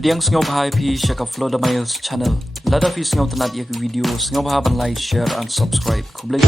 Pediang sengau bahai pi syaka Flow Damails channel. Lada fi sengau tenat ia ke video sengau bahai ban like, share and subscribe. Kublai.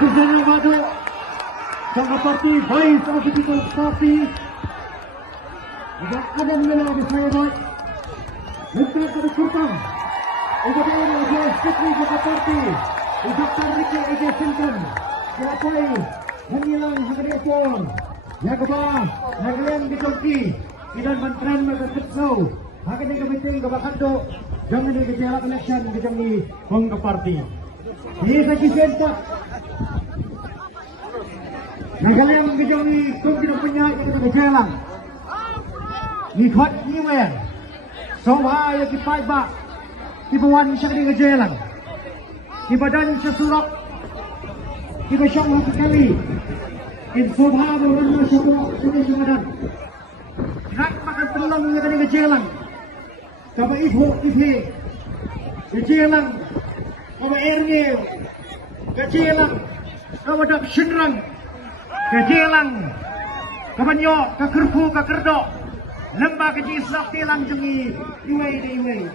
Usaha maju sama parti baik sama kita parti tidak ada nilai di saya baik minta berkurang untuk menjadi sekretari jasa parti Dr. Ricky Ege Sinton siapai mengilang hadiah pun yang kebah naglan dijongki idan bantren berketsau akan dikemeting kebakando jangan dikejelak election dijangi hong ke parti ini saya kisah Nagalang kejang ni kung kinapanya kita kejelang. Ni khot ni wen. So ya kipai ba. Kibawan siya ni kejelang. Kibadan siya surak. Kibasyang kali. Info ha mo rin siya po sini sumadan. Nak makan tulong niya kani kejelang. Kaba iho ihi. Kejelang. Kaba ernie. Kejelang. Kaba dak shinrang. Kejelang, kabanyo, kakerpu, kakerdo, lembah keji slok tilang jungi, iway.